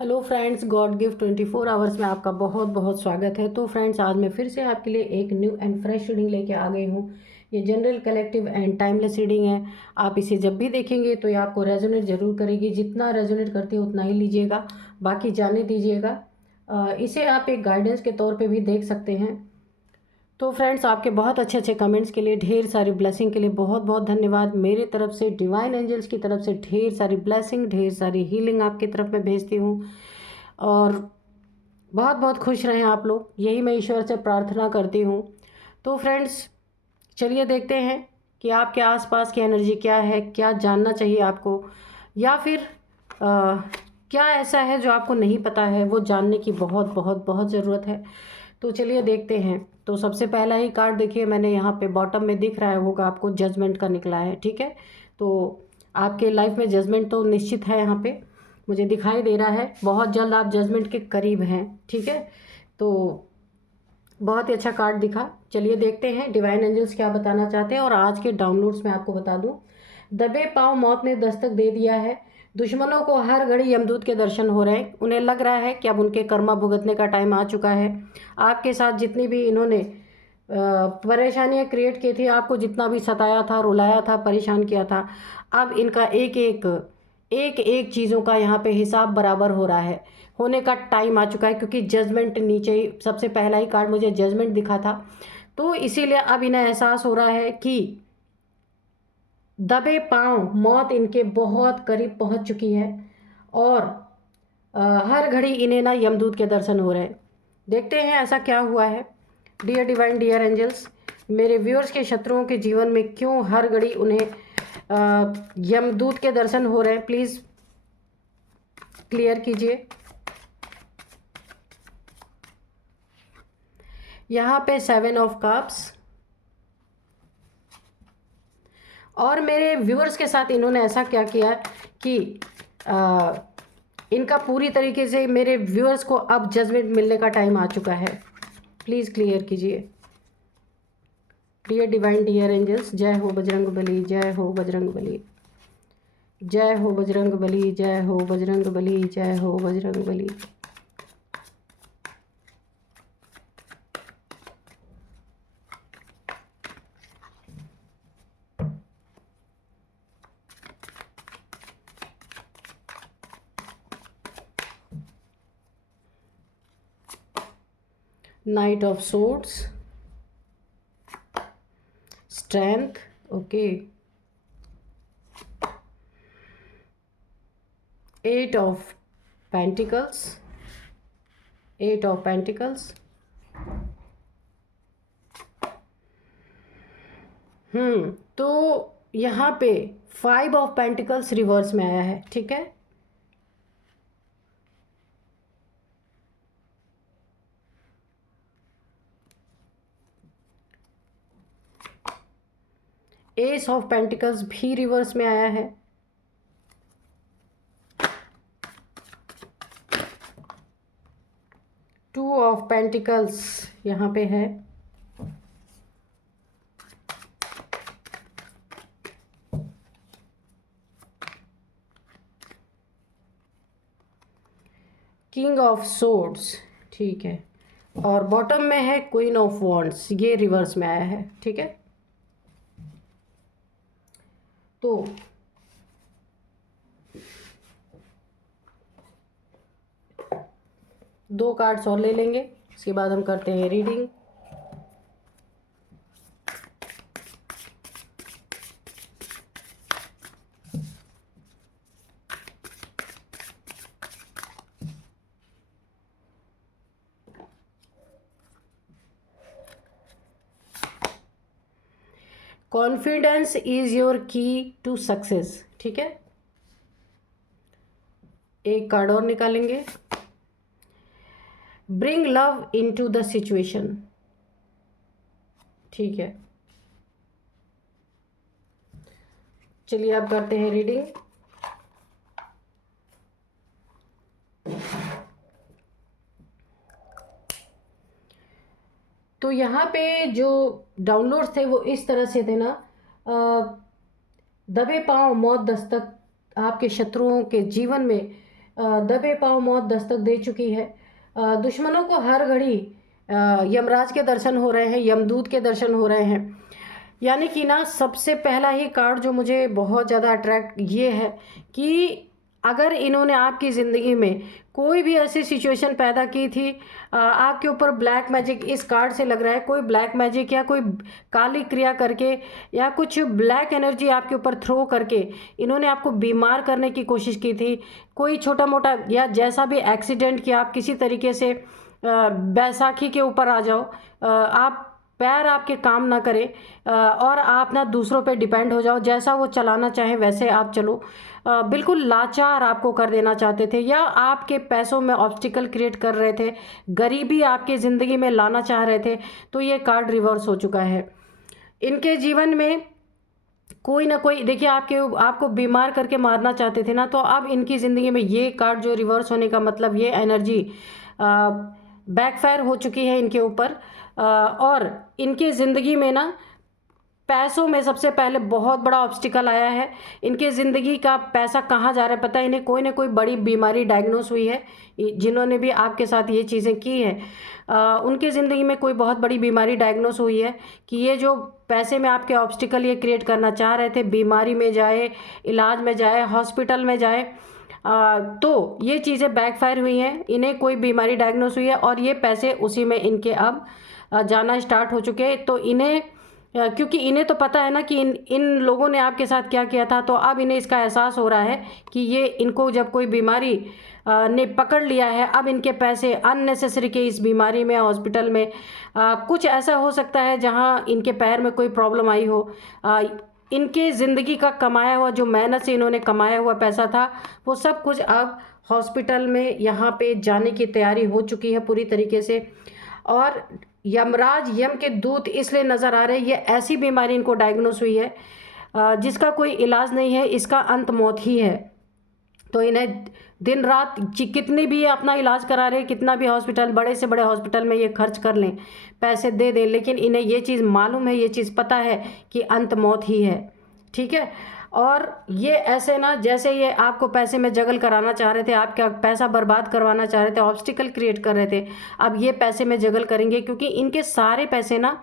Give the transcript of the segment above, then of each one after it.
Hello friends, God gift 24 hours में आपका बहुत बहुत स्वागत है। तो फ्रेंड्स, आज मैं फिर से आपके लिए एक न्यू एंड फ्रेश रीडिंग लेके आ गई हूँ। ये general, collective and timeless reading है। आप इसे जब भी देखेंगे तो ये आपको रेजोनेट जरूर करेगी। जितना रेजोनेट करती है उतना ही लीजिएगा, बाकी जाने दीजिएगा। इसे आप एक गाइडेंस के तौर पे भी देख सकते हैं। तो फ्रेंड्स, आपके बहुत अच्छे अच्छे कमेंट्स के लिए, ढेर सारी ब्लेसिंग के लिए बहुत बहुत धन्यवाद। मेरी तरफ से, डिवाइन एंजल्स की तरफ से ढेर सारी ब्लेसिंग, ढेर सारी हीलिंग आपकी तरफ मैं भेजती हूँ। और बहुत बहुत खुश रहें आप लोग, यही मैं ईश्वर से प्रार्थना करती हूँ। तो फ्रेंड्स, चलिए देखते हैं कि आपके आसपास की एनर्जी क्या है, क्या जानना चाहिए आपको, या फिर क्या ऐसा है जो आपको नहीं पता है, वो जानने की बहुत बहुत बहुत ज़रूरत है। तो चलिए देखते हैं। तो सबसे पहला ही कार्ड देखिए, मैंने यहाँ पे बॉटम में दिख रहा है होगा आपको, जजमेंट का निकला है। ठीक है, तो आपके लाइफ में जजमेंट तो निश्चित है, यहाँ पे मुझे दिखाई दे रहा है। बहुत जल्द आप जजमेंट के करीब हैं। ठीक है, तो बहुत ही अच्छा कार्ड दिखा। चलिए देखते हैं डिवाइन एंजल्स क्या बताना चाहते हैं। और आज के डाउनलोड्स में आपको बता दूं, दबे पांव मौत ने दस्तक दे दिया है। दुश्मनों को हर घड़ी यमदूत के दर्शन हो रहे हैं। उन्हें लग रहा है कि अब उनके कर्मा भुगतने का टाइम आ चुका है। आपके साथ जितनी भी इन्होंने परेशानियां क्रिएट की थी, आपको जितना भी सताया था, रुलाया था, परेशान किया था, अब इनका एक एक चीज़ों का यहाँ पे हिसाब बराबर हो रहा है, होने का टाइम आ चुका है। क्योंकि जजमेंट नीचे ही सबसे पहला ही कार्ड मुझे जजमेंट दिखा था, तो इसीलिए अब इन्हें एहसास हो रहा है कि दबे पांव मौत इनके बहुत करीब पहुंच चुकी है। और हर घड़ी इन्हें ना यमदूत के दर्शन हो रहे हैं। देखते हैं ऐसा क्या हुआ है। डियर डिवाइन, डियर एंजल्स, मेरे व्यूअर्स के शत्रुओं के जीवन में क्यों हर घड़ी उन्हें यमदूत के दर्शन हो रहे हैं, प्लीज़ क्लियर कीजिए। यहाँ पे 7 ऑफ कप्स, और मेरे व्यूअर्स के साथ इन्होंने ऐसा क्या किया कि इनका पूरी तरीके से, मेरे व्यूअर्स को अब जजमेंट मिलने का टाइम आ चुका है। प्लीज़ क्लियर कीजिए। डियर डिवाइन, डियर एंजल्स, जय हो बजरंग बली, जय हो बजरंग बली, जय हो बजरंग बली, जय हो बजरंग बली, जय हो Bajrang Bali. Knight of swords, strength, okay, 8 of pentacles, 8 of pentacles, तो यहाँ पे 5 ऑफ पेंटिकल्स रिवर्स में आया है। ठीक है, एस ऑफ पेंटिकल्स भी रिवर्स में आया है। टू ऑफ पेंटिकल्स यहाँ पे है। किंग ऑफ सोर्ड्स, ठीक है, और बॉटम में है क्वीन ऑफ वॉन्ड्स, ये रिवर्स में आया है। ठीक है, तो दो कार्ड्स और ले लेंगे, इसके बाद हम करते हैं रीडिंग। कॉन्फिडेंस इज योर की टू सक्सेस। ठीक है, एक कार्ड और निकालेंगे। Bring love into the situation. ठीक है, चलिए अब करते हैं रीडिंग। तो यहाँ पे जो डाउनलोड्स थे वो इस तरह से थे ना, दबे पांव मौत दस्तक आपके शत्रुओं के जीवन में दबे पाँव मौत दस्तक दे चुकी है। दुश्मनों को हर घड़ी यमराज के दर्शन हो रहे हैं, यमदूत के दर्शन हो रहे हैं। यानी कि ना सबसे पहला ही कार्ड जो मुझे बहुत ज़्यादा अट्रैक्ट ये है कि अगर इन्होंने आपकी ज़िंदगी में कोई भी ऐसी सिचुएशन पैदा की थी, आपके ऊपर ब्लैक मैजिक इस कार्ड से लग रहा है, कोई ब्लैक मैजिक या कोई काली क्रिया करके या कुछ ब्लैक एनर्जी आपके ऊपर थ्रो करके इन्होंने आपको बीमार करने की कोशिश की थी। कोई छोटा मोटा या जैसा भी एक्सीडेंट किया, आप किसी तरीके से बैसाखी के ऊपर आ जाओ, आप पैर आपके काम ना करें और आप ना दूसरों पे डिपेंड हो जाओ, जैसा वो चलाना चाहे वैसे आप चलो, बिल्कुल लाचार आपको कर देना चाहते थे या आपके पैसों में ऑब्स्टिकल क्रिएट कर रहे थे, गरीबी आपके ज़िंदगी में लाना चाह रहे थे, तो ये कार्ड रिवर्स हो चुका है। इनके जीवन में कोई ना कोई, देखिए आपको बीमार करके मारना चाहते थे ना, तो अब इनकी ज़िंदगी में ये कार्ड जो रिवर्स होने का मतलब ये एनर्जी बैकफायर हो चुकी है इनके ऊपर। और इनके ज़िंदगी में ना पैसों में सबसे पहले बहुत बड़ा ऑब्स्टिकल आया है। इनके ज़िंदगी का पैसा कहाँ जा रहा है पता है, इन्हें कोई ना कोई बड़ी बीमारी डायग्नोस हुई है। जिन्होंने भी आपके साथ ये चीज़ें की हैं उनके ज़िंदगी में कोई बहुत बड़ी बीमारी डायग्नोस हुई है कि ये जो पैसे में आपके ऑब्स्टिकल ये क्रिएट करना चाह रहे थे, बीमारी में जाए, इलाज में जाए, हॉस्पिटल में जाए, तो ये चीज़ें बैकफायर हुई हैं। इन्हें कोई बीमारी डायग्नोस हुई है और ये पैसे उसी में इनके अब जाना स्टार्ट हो चुके हैं। तो इन्हें क्योंकि इन्हें तो पता है ना कि इन लोगों ने आपके साथ क्या किया था, तो अब इन्हें इसका एहसास हो रहा है कि ये इनको जब कोई बीमारी ने पकड़ लिया है, अब इनके पैसे अननेसेसरी के इस बीमारी में, हॉस्पिटल में कुछ ऐसा हो सकता है जहां इनके पैर में कोई प्रॉब्लम आई हो। इनके ज़िंदगी का कमाया हुआ, जो मेहनत से इन्होंने कमाया हुआ पैसा था, वो सब कुछ अब हॉस्पिटल में यहाँ पे जाने की तैयारी हो चुकी है पूरी तरीके से। और यमराज, यम के दूत इसलिए नज़र आ रहे हैं, ये ऐसी बीमारी इनको डायग्नोस हुई है जिसका कोई इलाज नहीं है, इसका अंत मौत ही है। तो इन्हें दिन रात कितनी भी अपना इलाज करा रहे, कितना भी हॉस्पिटल, बड़े से बड़े हॉस्पिटल में ये खर्च कर लें, पैसे दे दें, लेकिन इन्हें ये चीज़ मालूम है, ये चीज़ पता है कि अंत मौत ही है। ठीक है। और ये ऐसे ना, जैसे ये आपको पैसे में जगल कराना चाह रहे थे, आपका पैसा बर्बाद करवाना चाह रहे थे, ऑब्स्टिकल क्रिएट कर रहे थे, अब ये पैसे में जगल करेंगे क्योंकि इनके सारे पैसे ना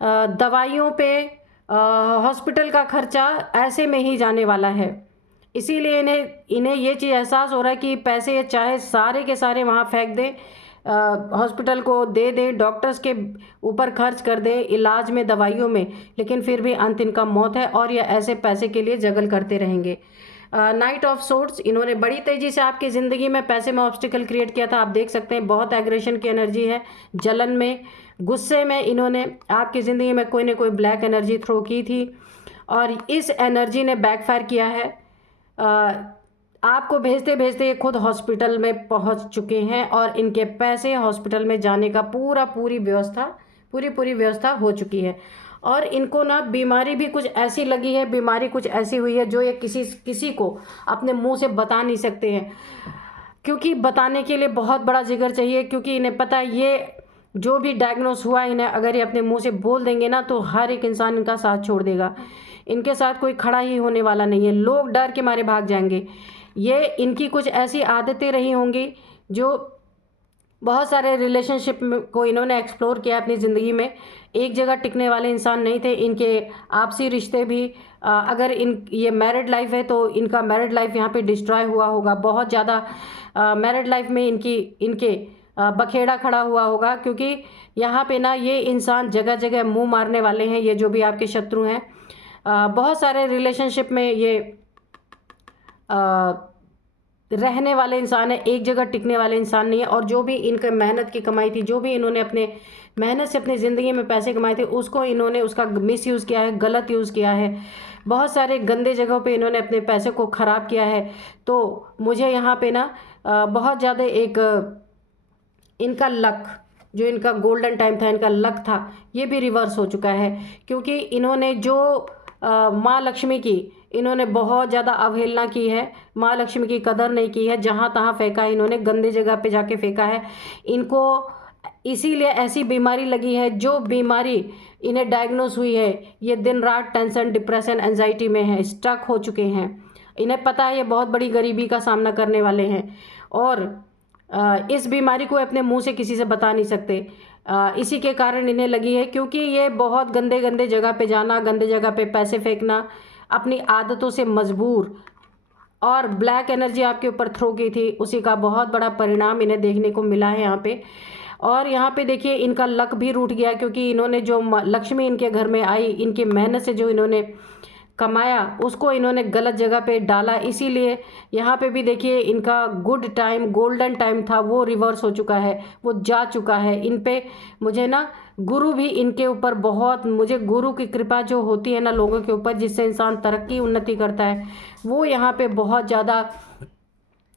दवाइयों पे, हॉस्पिटल का खर्चा ऐसे में ही जाने वाला है। इसीलिए इन्हें ये चीज़ एहसास हो रहा है कि पैसे ये चाहे सारे के सारे वहाँ फेंक दें, हॉस्पिटल को दे दें, डॉक्टर्स के ऊपर खर्च कर दें, इलाज में, दवाइयों में, लेकिन फिर भी अंत इनका मौत है और ये ऐसे पैसे के लिए जगल करते रहेंगे। नाइट ऑफ सोर्ट्स, इन्होंने बड़ी तेज़ी से आपकी ज़िंदगी में पैसे में ऑब्स्टिकल क्रिएट किया था। आप देख सकते हैं बहुत एग्रेशन की एनर्जी है, जलन में, गुस्से में इन्होंने आपकी ज़िंदगी में कोई ना कोई ब्लैक एनर्जी थ्रो की थी और इस एनर्जी ने बैकफायर किया है। आपको भेजते भेजते ये खुद हॉस्पिटल में पहुंच चुके हैं और इनके पैसे हॉस्पिटल में जाने का पूरी व्यवस्था हो चुकी है। और इनको ना बीमारी भी कुछ ऐसी लगी है, बीमारी कुछ ऐसी हुई है जो ये किसी को अपने मुंह से बता नहीं सकते हैं, क्योंकि बताने के लिए बहुत बड़ा जिगर चाहिए, क्योंकि इन्हें पता है ये जो भी डायग्नोस हुआ, इन्हें अगर ये अपने मुंह से बोल देंगे ना तो हर एक इंसान इनका साथ छोड़ देगा, इनके साथ कोई खड़ा ही होने वाला नहीं है, लोग डर के मारे भाग जाएंगे। ये इनकी कुछ ऐसी आदतें रही होंगी जो बहुत सारे रिलेशनशिप को इन्होंने एक्सप्लोर किया अपनी ज़िंदगी में, एक जगह टिकने वाले इंसान नहीं थे। इनके आपसी रिश्ते भी, अगर ये मैरिड लाइफ है तो इनका मैरिड लाइफ यहाँ पे डिस्ट्रॉय हुआ होगा, बहुत ज़्यादा मैरिड लाइफ में इनके बखेड़ा खड़ा हुआ होगा, क्योंकि यहाँ पे ना ये इंसान जगह जगह मुंह मारने वाले हैं, ये जो भी आपके शत्रु हैं। बहुत सारे रिलेशनशिप में ये रहने वाले इंसान है, एक जगह टिकने वाले इंसान नहीं है। और जो भी इनका मेहनत की कमाई थी, जो भी इन्होंने अपने मेहनत से अपनी ज़िंदगी में पैसे कमाए थे, उसको इन्होंने उसका मिस यूज़ किया है, गलत यूज़ किया है, बहुत सारे गंदे जगहों पे इन्होंने अपने पैसे को ख़राब किया है। तो मुझे यहाँ पे ना बहुत ज़्यादा एक इनका लक, जो इनका गोल्डन टाइम था, इनका लक था, ये भी रिवर्स हो चुका है, क्योंकि इन्होंने जो माँ लक्ष्मी की इन्होंने बहुत ज़्यादा अवहेलना की है, माँ लक्ष्मी की कदर नहीं की है, जहाँ तहाँ फेंका है इन्होंने, गंदे जगह पे जाके फेंका है। इनको इसीलिए ऐसी बीमारी लगी है, जो बीमारी इन्हें डायग्नोस हुई है, ये दिन रात टेंशन, डिप्रेशन, एंजाइटी में है, स्टक हो चुके हैं। इन्हें पता है ये बहुत बड़ी गरीबी का सामना करने वाले हैं और इस बीमारी को अपने मुंह से किसी से बता नहीं सकते। इसी के कारण इन्हें लगी है, क्योंकि ये बहुत गंदे गंदे जगह पे जाना, गंदे जगह पे पैसे फेंकना, अपनी आदतों से मजबूर और ब्लैक एनर्जी आपके ऊपर थ्रो की थी, उसी का बहुत बड़ा परिणाम इन्हें देखने को मिला है यहाँ पे। और यहाँ पे देखिए इनका लक भी रूठ गया, क्योंकि इन्होंने जो लक्ष्मी इनके घर में आई, इनकी मेहनत से जो इन्होंने कमाया उसको इन्होंने गलत जगह पे डाला। इसीलिए यहाँ पे भी देखिए इनका गुड टाइम, गोल्डन टाइम था, वो रिवर्स हो चुका है, वो जा चुका है। इन पे मुझे ना गुरु भी इनके ऊपर बहुत, मुझे गुरु की कृपा जो होती है ना लोगों के ऊपर, जिससे इंसान तरक्की उन्नति करता है, वो यहाँ पे बहुत ज़्यादा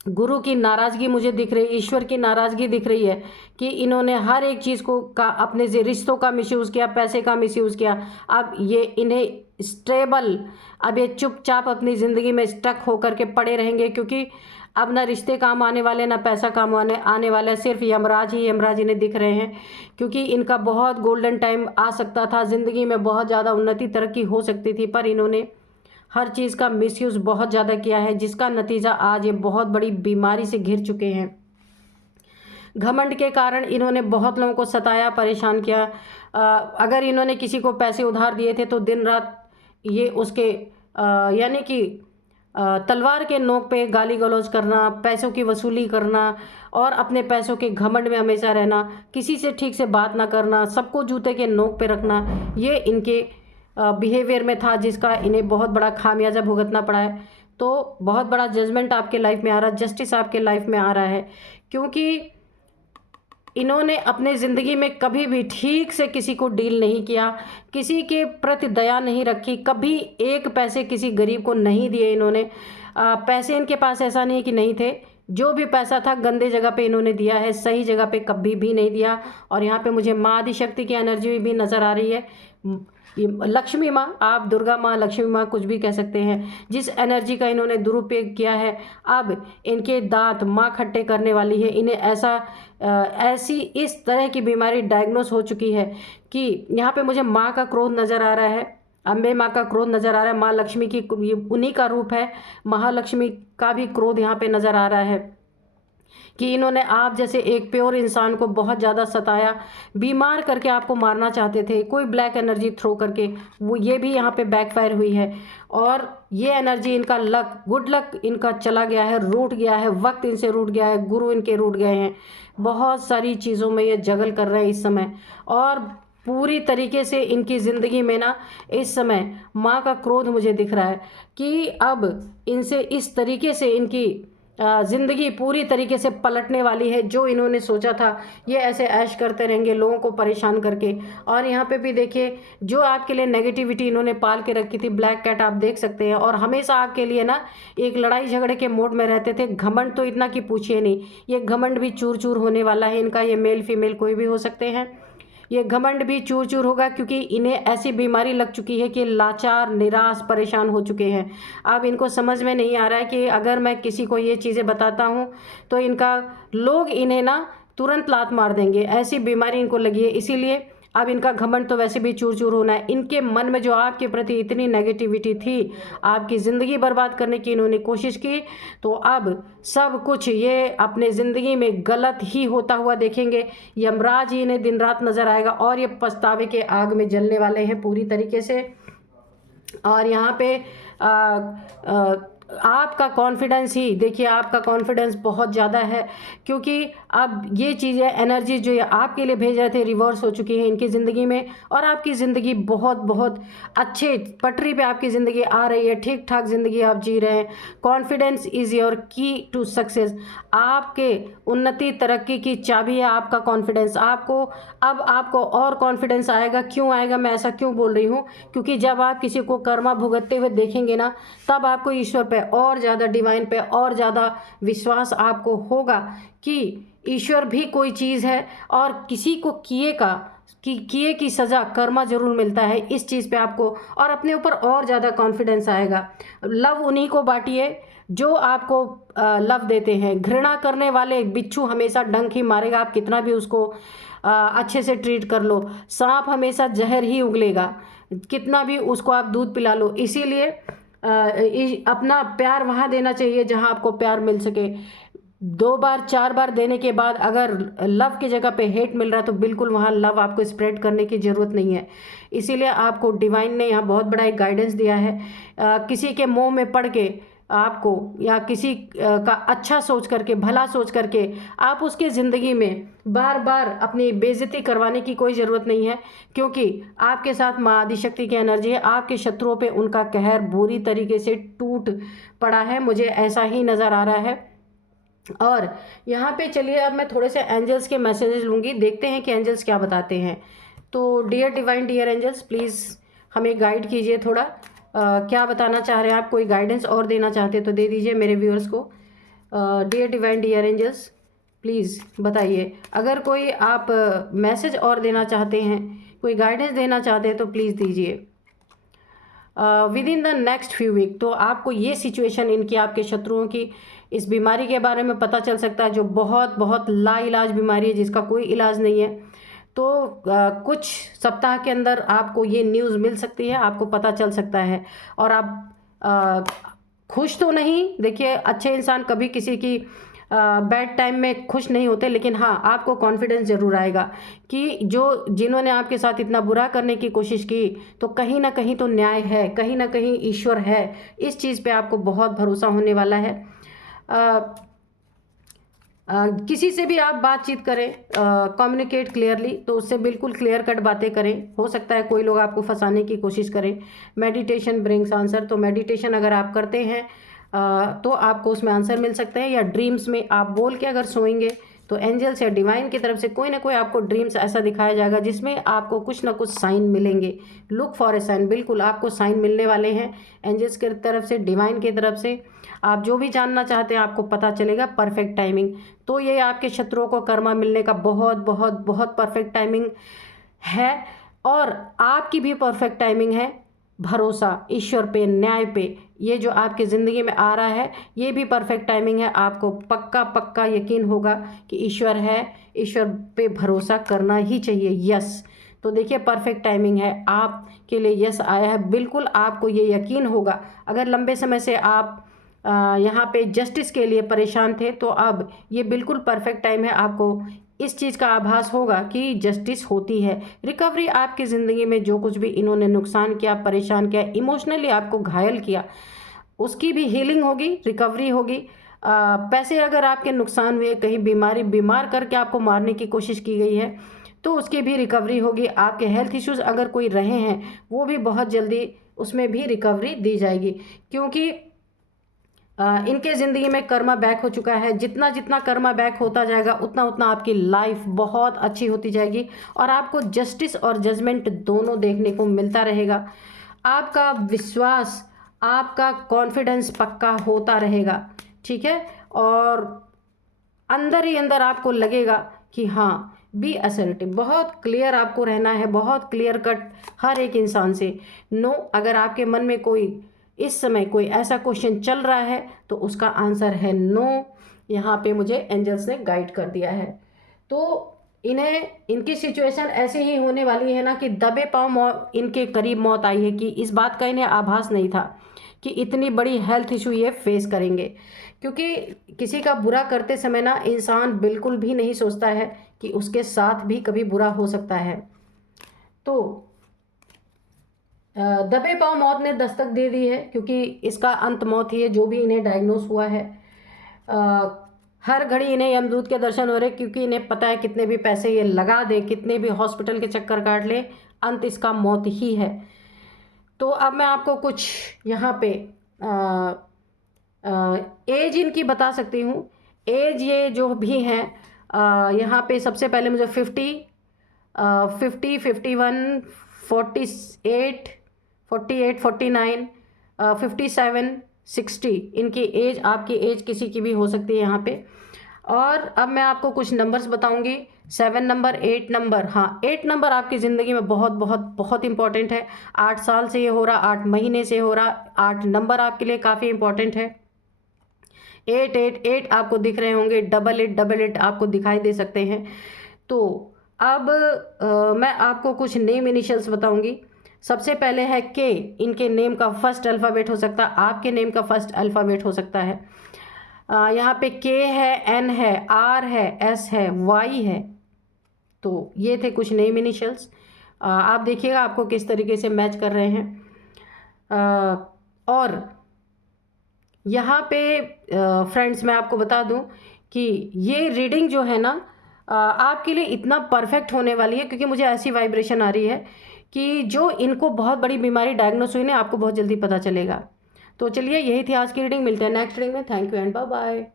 गुरु की नाराज़गी मुझे दिख रही, ईश्वर की नाराज़गी दिख रही है कि इन्होंने हर एक चीज़ को का अपने रिश्तों का मिसयूज़ किया, पैसे का मिसयूज़ किया। अब ये इन्हें स्टेबल, अब ये चुपचाप अपनी ज़िंदगी में स्टक होकर के पड़े रहेंगे, क्योंकि अब ना रिश्ते काम आने वाले, ना पैसा काम आने वाला है, सिर्फ यमराज ही यमराज इन्हें दिख रहे हैं। क्योंकि इनका बहुत गोल्डन टाइम आ सकता था, ज़िंदगी में बहुत ज़्यादा उन्नति तरक्की हो सकती थी, पर इन्होंने हर चीज़ का मिसयूज़ बहुत ज़्यादा किया है, जिसका नतीजा आज ये बहुत बड़ी बीमारी से घिर चुके हैं। घमंड के कारण इन्होंने बहुत लोगों को सताया, परेशान किया। अगर इन्होंने किसी को पैसे उधार दिए थे तो दिन रात ये उसके यानी कि तलवार के नोक पे गाली गलौज करना, पैसों की वसूली करना और अपने पैसों के घमंड में हमेशा रहना, किसी से ठीक से बात ना करना, सबको जूते के नोक पे रखना, ये इनके बिहेवियर में था, जिसका इन्हें बहुत बड़ा खामियाजा भुगतना पड़ा है। तो बहुत बड़ा जजमेंट आपके लाइफ में आ रहा है, जस्टिस आपके लाइफ में आ रहा है, क्योंकि इन्होंने अपने ज़िंदगी में कभी भी ठीक से किसी को डील नहीं किया, किसी के प्रति दया नहीं रखी, कभी एक पैसे किसी गरीब को नहीं दिए इन्होंने। पैसे इनके पास ऐसा नहीं कि नहीं थे, जो भी पैसा था गंदे जगह पे इन्होंने दिया है, सही जगह पे कभी भी नहीं दिया। और यहाँ पे मुझे माँ आदिशक्ति की एनर्जी भी नज़र आ रही है, लक्ष्मी माँ, आप दुर्गा माँ, लक्ष्मी माँ, कुछ भी कह सकते हैं। जिस एनर्जी का इन्होंने दुरुपयोग किया है, अब इनके दांत माँ खट्टे करने वाली है। इन्हें ऐसी इस तरह की बीमारी डायग्नोस हो चुकी है कि यहाँ पे मुझे माँ का क्रोध नज़र आ रहा है, अम्बे माँ का क्रोध नज़र आ रहा है, माँ लक्ष्मी की उन्हीं का रूप है, महालक्ष्मी का भी क्रोध यहाँ पे नज़र आ रहा है कि इन्होंने आप जैसे एक प्योर इंसान को बहुत ज़्यादा सताया, बीमार करके आपको मारना चाहते थे, कोई ब्लैक एनर्जी थ्रो करके, वो ये भी यहाँ पे बैकफायर हुई है। और ये एनर्जी, इनका लक, गुड लक इनका चला गया है, रूठ गया है, वक्त इनसे रूठ गया है, गुरु इनके रूठ गए हैं, बहुत सारी चीज़ों में ये जगल कर रहे हैं इस समय। और पूरी तरीके से इनकी ज़िंदगी में ना इस समय माँ का क्रोध मुझे दिख रहा है कि अब इनसे इस तरीके से इनकी ज़िंदगी पूरी तरीके से पलटने वाली है। जो इन्होंने सोचा था ये ऐसे ऐश करते रहेंगे लोगों को परेशान करके। और यहाँ पे भी देखिए जो आपके लिए नेगेटिविटी इन्होंने पाल के रखी थी, ब्लैक कैट आप देख सकते हैं, और हमेशा आपके लिए ना एक लड़ाई झगड़े के मोड में रहते थे। घमंड तो इतना कि पूछिए नहीं, ये घमंड भी चूर चूर होने वाला है इनका। ये मेल फीमेल कोई भी हो सकते हैं, ये घमंड भी चूर चूर होगा, क्योंकि इन्हें ऐसी बीमारी लग चुकी है कि लाचार, निराश, परेशान हो चुके हैं। अब इनको समझ में नहीं आ रहा है कि अगर मैं किसी को ये चीज़ें बताता हूँ तो इनका लोग इन्हें ना तुरंत लात मार देंगे, ऐसी बीमारी इनको लगी है। इसीलिए अब इनका घमंड तो वैसे भी चूर चूर होना है। इनके मन में जो आपके प्रति इतनी नेगेटिविटी थी, आपकी ज़िंदगी बर्बाद करने की इन्होंने कोशिश की, तो अब सब कुछ ये अपने ज़िंदगी में गलत ही होता हुआ देखेंगे। यमराज ही इन्हें दिन रात नज़र आएगा और ये पछतावे के आग में जलने वाले हैं पूरी तरीके से। और यहाँ पे आपका कॉन्फिडेंस ही देखिए, आपका कॉन्फिडेंस बहुत ज़्यादा है, क्योंकि अब ये चीज़ें, एनर्जी जो ये आपके लिए भेज रहे थे, रिवर्स हो चुकी है इनकी ज़िंदगी में। और आपकी ज़िंदगी बहुत बहुत अच्छे पटरी पे आपकी ज़िंदगी आ रही है, ठीक ठाक ज़िंदगी आप जी रहे हैं। कॉन्फिडेंस इज़ योर की टू सक्सेस। आपके उन्नति तरक्की की चाबी है आपका कॉन्फिडेंस। आपको और कॉन्फिडेंस आएगा। क्यों आएगा, मैं ऐसा क्यों बोल रही हूँ, क्योंकि जब आप किसी को कर्मा भुगतते हुए देखेंगे ना, तब आपको ईश्वर पे और ज़्यादा, डिवाइन पे और ज़्यादा विश्वास आपको होगा कि ईश्वर भी कोई चीज़ है और किसी को किए की सज़ा कर्मा जरूर मिलता है। इस चीज़ पे आपको और अपने ऊपर और ज़्यादा कॉन्फिडेंस आएगा। लव उन्हीं को बांटिए जो आपको लव देते हैं। घृणा करने वाले बिच्छू हमेशा डंक ही मारेगा, आप कितना भी उसको अच्छे से ट्रीट कर लो। सांप हमेशा जहर ही उगलेगा, कितना भी उसको आप दूध पिला लो। इसीलिए अपना प्यार वहाँ देना चाहिए जहाँ आपको प्यार मिल सके। 2 बार 4 बार देने के बाद अगर लव की जगह पे हेट मिल रहा है तो बिल्कुल वहाँ लव आपको स्प्रेड करने की ज़रूरत नहीं है। इसीलिए आपको डिवाइन ने यहाँ बहुत बड़ा एक गाइडेंस दिया है। किसी के मोह में पड़ के आपको या किसी का अच्छा सोच करके, भला सोच करके आप उसकी ज़िंदगी में बार बार अपनी बेइज्जती करवाने की कोई ज़रूरत नहीं है, क्योंकि आपके साथ माँ आदिशक्ति की एनर्जी है। आपके शत्रुओं पे उनका कहर बुरी तरीके से टूट पड़ा है, मुझे ऐसा ही नज़र आ रहा है। और यहाँ पे चलिए अब मैं थोड़े से एंजल्स के मैसेजेस लूँगी, देखते हैं कि एंजल्स क्या बताते हैं। तो dear divine, dear angels, please हमें गाइड कीजिए थोड़ा। क्या बताना चाह रहे हैं आप? कोई गाइडेंस और देना चाहते हैं तो दे दीजिए मेरे व्यूअर्स को। Dear divine, dear angels, please बताइए। अगर कोई आप मैसेज और देना चाहते हैं, कोई गाइडेंस देना चाहते हैं तो प्लीज़ दीजिए। Within the next few week, तो आपको ये सिचुएशन इनकी, आपके शत्रुओं की इस बीमारी के बारे में पता चल सकता है, जो बहुत बहुत लाइलाज बीमारी है, जिसका कोई इलाज नहीं है। तो कुछ सप्ताह के अंदर आपको ये न्यूज़ मिल सकती है, आपको पता चल सकता है। और आप खुश तो नहीं, देखिए अच्छे इंसान कभी किसी की बैड टाइम में खुश नहीं होते, लेकिन हाँ आपको कॉन्फिडेंस ज़रूर आएगा कि जिन्होंने आपके साथ इतना बुरा करने की कोशिश की, तो कहीं ना कहीं तो न्याय है, कहीं ना कहीं ईश्वर है। इस चीज़ पे आपको बहुत भरोसा होने वाला है। किसी से भी आप बातचीत करें, कम्युनिकेट क्लियरली, तो उससे बिल्कुल क्लियर कट बातें करें। हो सकता है कोई लोग आपको फंसाने की कोशिश करें। मेडिटेशन ब्रिंग्स आंसर, तो मेडिटेशन अगर आप करते हैं तो आपको उसमें आंसर मिल सकते हैं। या ड्रीम्स में आप बोल के अगर सोएंगे तो एंजल्स या डिवाइन की तरफ से कोई ना कोई आपको ड्रीम्स ऐसा दिखाया जाएगा जिसमें आपको कुछ ना कुछ साइन मिलेंगे। लुक फॉर ए साइन, बिल्कुल आपको साइन मिलने वाले हैं एंजल्स की तरफ से, डिवाइन की तरफ से। आप जो भी जानना चाहते हैं आपको पता चलेगा। परफेक्ट टाइमिंग, तो ये आपके शत्रुओं को कर्मा मिलने का बहुत बहुत बहुत परफेक्ट टाइमिंग है। और आपकी भी परफेक्ट टाइमिंग है। भरोसा ईश्वर पे, न्याय पे, ये जो आपकी ज़िंदगी में आ रहा है ये भी परफेक्ट टाइमिंग है। आपको पक्का पक्का यकीन होगा कि ईश्वर है, ईश्वर पे भरोसा करना ही चाहिए। यस, तो देखिए परफेक्ट टाइमिंग है आपके लिए, यस आया है। बिल्कुल आपको ये यकीन होगा। अगर लंबे समय से आप यहाँ पे जस्टिस के लिए परेशान थे तो अब ये बिल्कुल परफेक्ट टाइम है। आपको इस चीज़ का आभास होगा कि जस्टिस होती है। रिकवरी, आपकी ज़िंदगी में जो कुछ भी इन्होंने नुकसान किया, परेशान किया, इमोशनली आपको घायल किया, उसकी भी हीलिंग होगी, रिकवरी होगी। पैसे अगर आपके नुकसान हुए, कहीं बीमार करके आपको मारने की कोशिश की गई है तो उसकी भी रिकवरी होगी। आपके हेल्थ इश्यूज़ अगर कोई रहे हैं वो भी बहुत जल्दी उसमें भी रिकवरी दी जाएगी, क्योंकि इनके ज़िंदगी में कर्मा बैक हो चुका है। जितना जितना कर्मा बैक होता जाएगा उतना उतना आपकी लाइफ बहुत अच्छी होती जाएगी और आपको जस्टिस और जजमेंट दोनों देखने को मिलता रहेगा। आपका विश्वास, आपका कॉन्फिडेंस पक्का होता रहेगा, ठीक है। और अंदर ही अंदर आपको लगेगा कि हाँ, बी असर्टिव, बहुत क्लियर आपको रहना है, बहुत क्लियर कट हर एक इंसान से। नो, अगर आपके मन में कोई इस समय कोई ऐसा क्वेश्चन चल रहा है तो उसका आंसर है नो। यहाँ पे मुझे एंजल्स ने गाइड कर दिया है। तो इनकी सिचुएशन ऐसे ही होने वाली है ना कि दबे पाँव इनके करीब मौत आई है, कि इस बात का इन्हें आभास नहीं था कि इतनी बड़ी हेल्थ इशू ये फेस करेंगे। क्योंकि किसी का बुरा करते समय ना इंसान बिल्कुल भी नहीं सोचता है कि उसके साथ भी कभी बुरा हो सकता है। तो दबे पाँव मौत ने दस्तक दे दी है, क्योंकि इसका अंत मौत ही है जो भी इन्हें डायग्नोस हुआ है। हर घड़ी इन्हें यमदूत के दर्शन हो रहे, क्योंकि इन्हें पता है कितने भी पैसे ये लगा दे, कितने भी हॉस्पिटल के चक्कर काट ले, अंत इसका मौत ही है। तो अब मैं आपको कुछ यहाँ पे एज इनकी बता सकती हूँ। एज ये जो भी हैं यहाँ पे सबसे पहले मुझे 50, 51, 48, 49, 57, 60 इनकी एज, आपकी एज किसी की भी हो सकती है यहाँ पे। और अब मैं आपको कुछ नंबर्स बताऊंगी। 7 नंबर, 8 नंबर, हाँ 8 नंबर आपकी ज़िंदगी में बहुत बहुत बहुत इंपॉर्टेंट है। 8 साल से ये हो रहा, 8 महीने से हो रहा, 8 नंबर आपके लिए काफ़ी इंपॉर्टेंट है। 888 आपको दिख रहे होंगे, 8888 आपको दिखाई दे सकते हैं। तो अब मैं आपको कुछ नेम इनिशियल्स बताऊंगी। सबसे पहले है के, इनके नेम का फर्स्ट अल्फ़ाबेट हो सकता है, आपके नेम का फर्स्ट अल्फ़ाबेट हो सकता है। यहाँ पे के है, एन है, आर है, एस है, वाई है। तो ये थे कुछ नेम इनिशियल्स। आप देखिएगा आपको किस तरीके से मैच कर रहे हैं। और यहाँ पे फ्रेंड्स मैं आपको बता दूं कि ये रीडिंग जो है ना आपके लिए इतना परफेक्ट होने वाली है, क्योंकि मुझे ऐसी वाइब्रेशन आ रही है कि जो इनको बहुत बड़ी बीमारी डायग्नोस हुई ना, आपको बहुत जल्दी पता चलेगा। तो चलिए, यही थी आज की रीडिंग। मिलते हैं नेक्स्ट रीडिंग में। Thank you and bye bye.